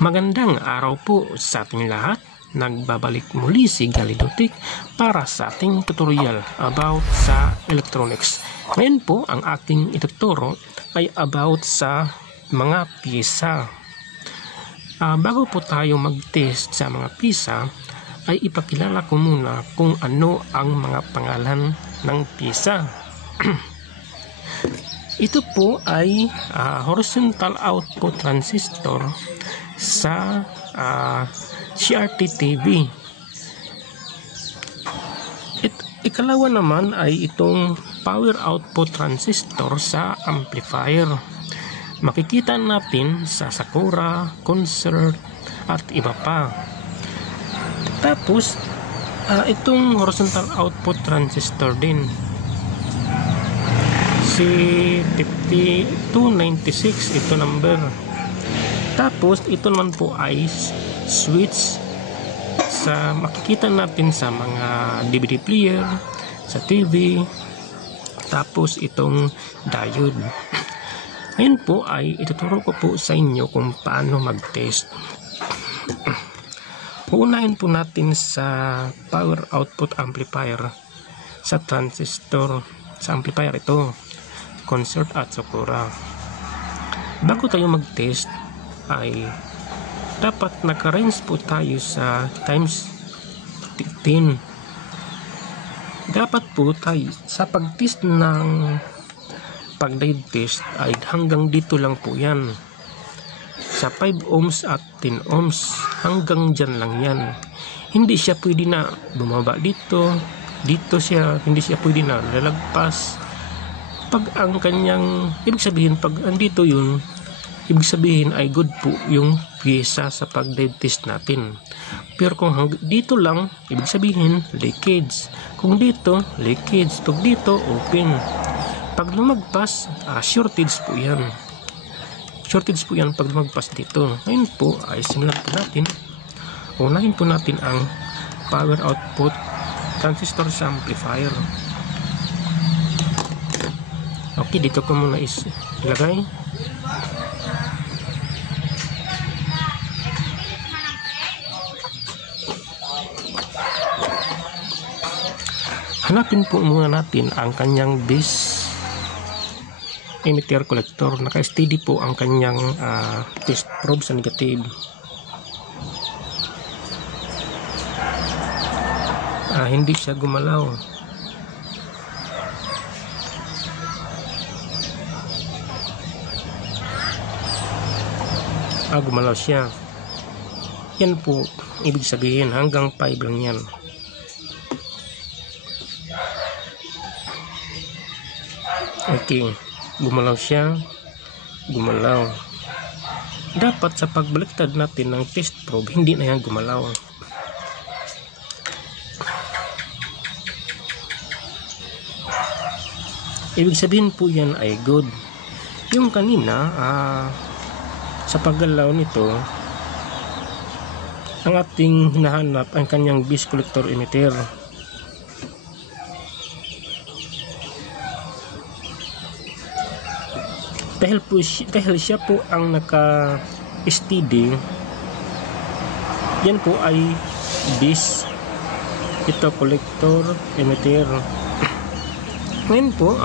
Magandang araw po sa ating lahat. Nagbabalik muli si Galidotic para sa ating tutorial about sa electronics. Ngayon po ang aking ituturo ay about sa mga piyesa. Bago po tayo mag-test sa mga piyesa, ay ipakilala ko muna kung ano ang mga pangalan ng piyesa. Ito po ay horizontal output transistor sa CRT TV. Ikalawa naman ay itong power output transistor sa amplifier. Makikita natin sa Sakura, Concert at iba pa. Tapos itong horizontal output transistor din, si 5296 ito number. Tapos ito naman po ay switch sa makikita natin sa mga DVD player, sa TV. Tapos itong diode. Ngayon po ay ituturo ko po sa inyo kung paano mag-test. Uunahin po natin sa power output amplifier sa transistor. Sa amplifier ito, Concert at Sakura. Bago tayo mag-test ay dapat naka-range po tayo sa times 15. Dapat po tayo sa pag-test ng pag-diode test ay hanggang dito lang po yan, sa 5 ohms at 10 ohms, hanggang dyan lang yan. Hindi siya pwede na bumaba dito siya, hindi siya pwede na lalagpas. Pag ang kanyang, ibig sabihin pag andito yun, ibig sabihin ay good po yung piyesa sa pag-diode test natin. Pero kung dito lang, ibig sabihin leakage. Kung dito, leakage. Pag dito, open. Pag lumagpas, shortage po yan. Shortage po yan pag lumagpas dito. Ngayon po ay simulan po natin. Unahin po natin ang power output transistor sa amplifier. Okay, dito ko muna ilagay. Hanapin po muna natin ang kanyang base emitter collector. Naka-steady po ang kanyang test probe sa negative. Hindi siya gumalaw. Gumalaw siya. Yan po, ibig sabihin hanggang 5 lang yan. Okay, gumalaw siya, gumalaw. Dapat sa pagbaliktad natin ng test probe, hindi na yan gumalaw. Ibig sabihin po yan ay good. Yung kanina, sa paggalaw nito, ang ating hinahanap ang kanyang base collector emitter. Dahil siya po ang naka-steady, yan po ay base ito collector emitter. Ngayon po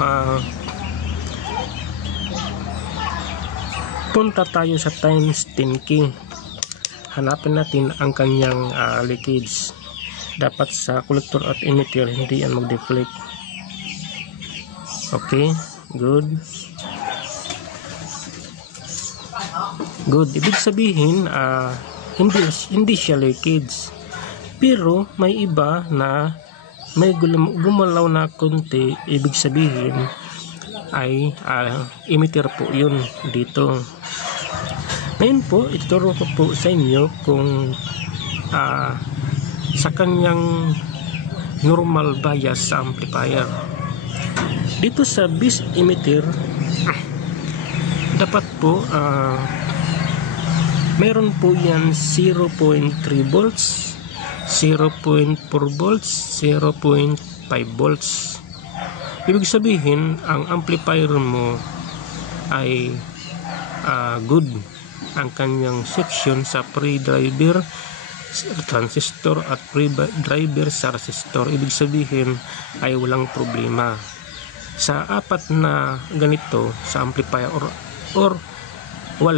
punta tayo sa times 10K. Hanapin natin ang kanyang leakage. Dapat sa collector at emitter hindi yan mag-deflect. Okay, good. Good, ibig sabihin hindi siya leakage. Pero may iba na may gumalaw na konti, ibig sabihin ay emitter po yun dito. Ngayon po ituturo ko po sa inyo kung sa kanyang normal bias sa amplifier. Dito sa base emitter dapat po meron po yan 0.3 volts, 0.4 volts, 0.5 volts. Ibig sabihin ang amplifier mo ay good. ang kanyang section sa pre-driver transistor at pre-driver sa resistor. Ibig sabihin ay walang problema. Sa apat na ganito sa amplifier or 8,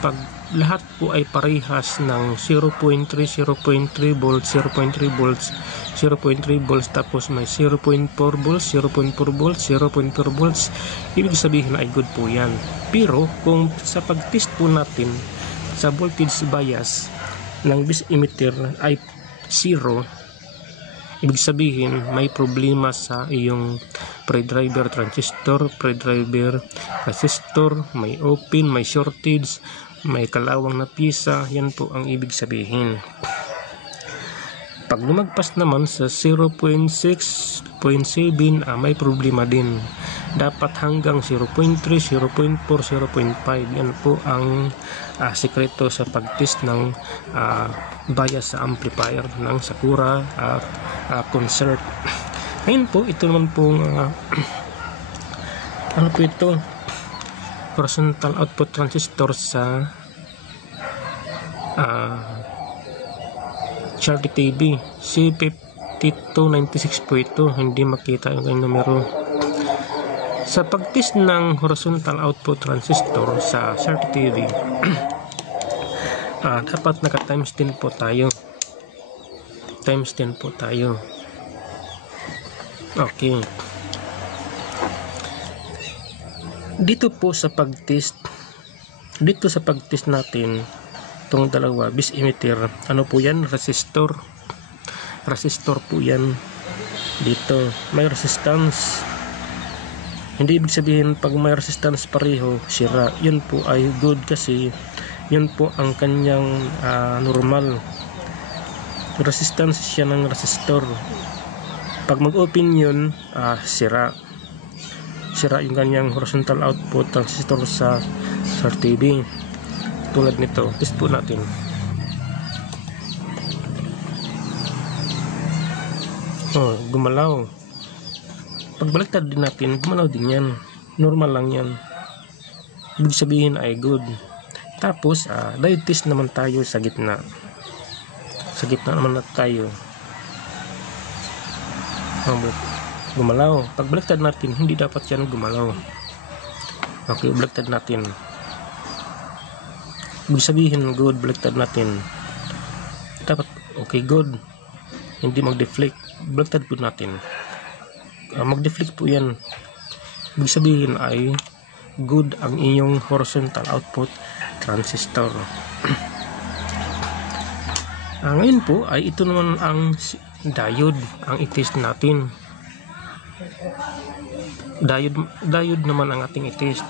pag lahat po ay parehas ng 0.3 volts, 0.3 volts, 0.3 volts, tapos may 0.4 volts, 0.4 volts, 0.4 volts, ibig sabihin ay good po yan. Pero kung sa pag-test po natin sa voltage bias ng base emitter ay 0, ibig sabihin may problema sa iyong pre-driver transistor, pre-driver resistor, may open, may shortage, may kalawang na pisa. Yan po ang ibig sabihin. Pag lumagpas naman sa 0.6, 0.7, may problema din. Dapat hanggang 0.3, 0.4, 0.5. Yan po ang sekreto sa pag-test ng bias sa amplifier ng Sakura Concert. Ngayon po, ito naman pong ano po ito? Horizontal output transistor sa Charlie TV C5296 po ito. Hindi makita yung kanyang numero. Sa pag-test ng horizontal output transistor sa Charlie TV dapat naka times 10 po tayo. Times 10 po tayo. Okay. Dito sa pag-test natin itong dalawa base emitter, ano po yan? Resistor po yan. Dito may resistance. Hindi ibig sabihin pag may resistance pareho sira. Yun po ay good kasi yun po ang kanyang normal resistance siya ng resistor. Pag mag-open yun, sira yung kanyang horizontal output transistor sa TV. Tulad nito, test po natin. Gumalaw. Pag baliktad din natin, gumalaw din yan. Normal lang yan. Ibig sabihin ay good. Tapos diode test naman tayo sa gitna. Sa gitna naman na tayo. Gumalaw. Pag baliktad natin, hindi dapat yan gumalaw. Okay, baliktad natin. Ibig sabihin good, baliktad natin. Dapat okay, good. Hindi mag-deflect. Baliktad po natin. Mag-deflect po yan. Ibig sabihin ay good ang inyong horizontal output transistor. Ngayon po ay ito naman ang diode ang i-test natin. Diode naman ang ating i-test.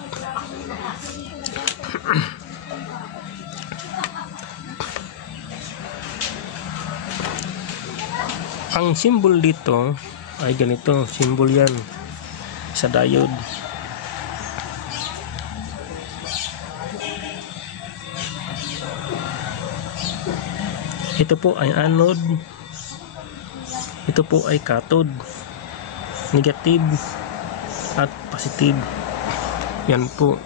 Ang symbol dito ay ganito, symbol yan sa diode. Ito po ay anode, ito po ay cathode, negative at positive. Yan po.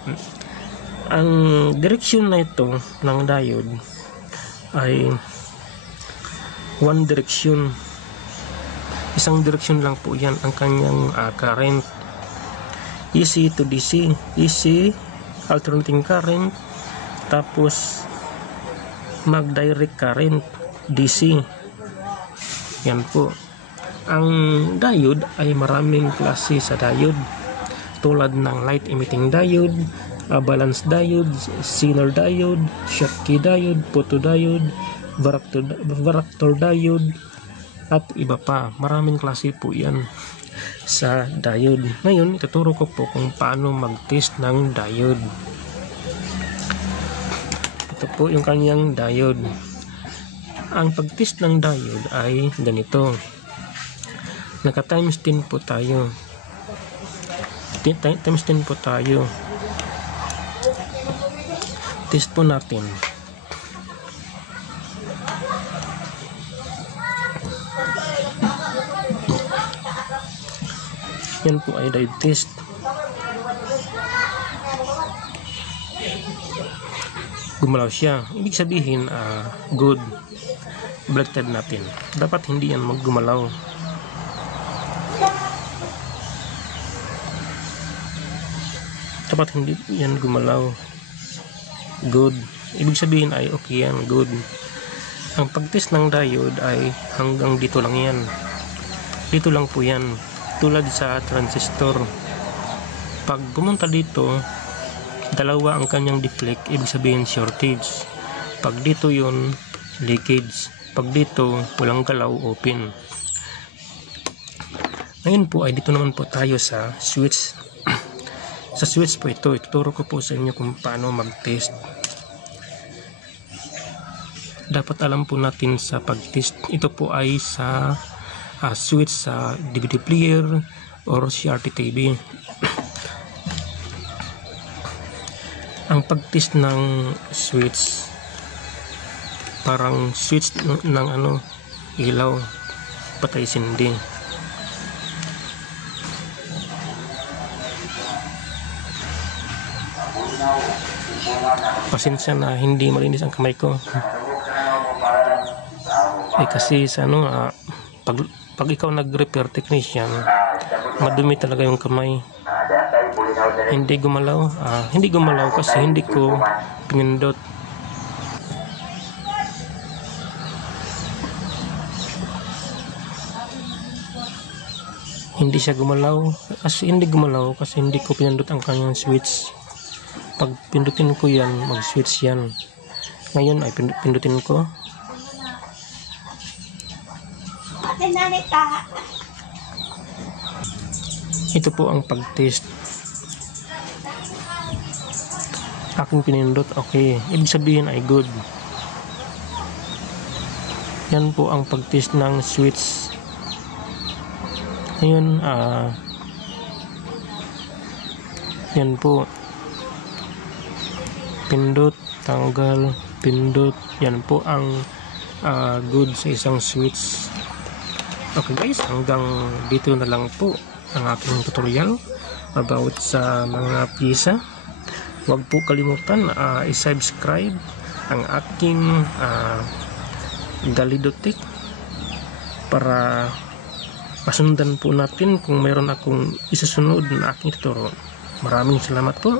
Ang direksyon na ito ng diode ay one direction. Isang direksyon lang po yan ang kanyang current. AC to DC, AC alternating current, tapos mag-direct current DC. Yan po. Ang diode ay maraming klase sa diode, tulad ng light emitting diode, balance diode, Zener diode, Schottky diode, photodiode, varactor diode, at iba pa. Maraming klase po yan sa diode. Ngayon, ituturo ko po kung paano mag-test ng diode. Ito po yung kanyang diode. Ang pag-test ng diode ay ganito. Naka times 10 po tayo. Times 10 po tayo. Test po natin. Yan po ay diode test. gumalaw siya, ibig sabihin good. Baliktad natin, dapat hindi yan maggumalaw. Dapat hindi yan gumalaw. Good, ibig sabihin ay okay yan, good. Ang pagtest ng diode ay hanggang dito lang yan, dito lang po yan, tulad sa transistor. Pag pumunta dito, dalawa ang kanyang deflect, ibig sabihin shortage. Pag dito yun, leakage. Pag dito, walang galaw, open. Ngayon po ay dito naman po tayo sa switch. Sa switch po ito, ituturo ko po sa inyo kung paano mag-test. Dapat alam po natin sa pag-test, ito po ay sa switch sa DVD player or CRT TV. Ang pag-test ng switch, parang switch ng ilaw, patay sindi. Pasensya na hindi malinis ang kamay ko. Kasi sa pag ikaw nag-repair technician, madumi talaga yung kamay. Hindi gumalaw kasi hindi ko pinindot. Hindi siya gumalaw kasi hindi ko pinindot ang kanyang switch. Pag pindutin ko yan, mag-switch yan. Ngayon ay pindutin ko. Ito po ang pag-test. Aking pinindot, okay. Ibig sabihin ay good. Yan po ang pag-test ng switch. Ngayon, yan po. Pindot, tanggal, pindot. Yan po ang good sa isang switch. Okay guys, hanggang dito na lang po ang aking tutorial about sa mga piyesa. Huwag po kalimutan i-subscribe ang aking Galidotek para masundan po natin kung mayroon akong isusunod na aking tuturo. Maraming salamat po.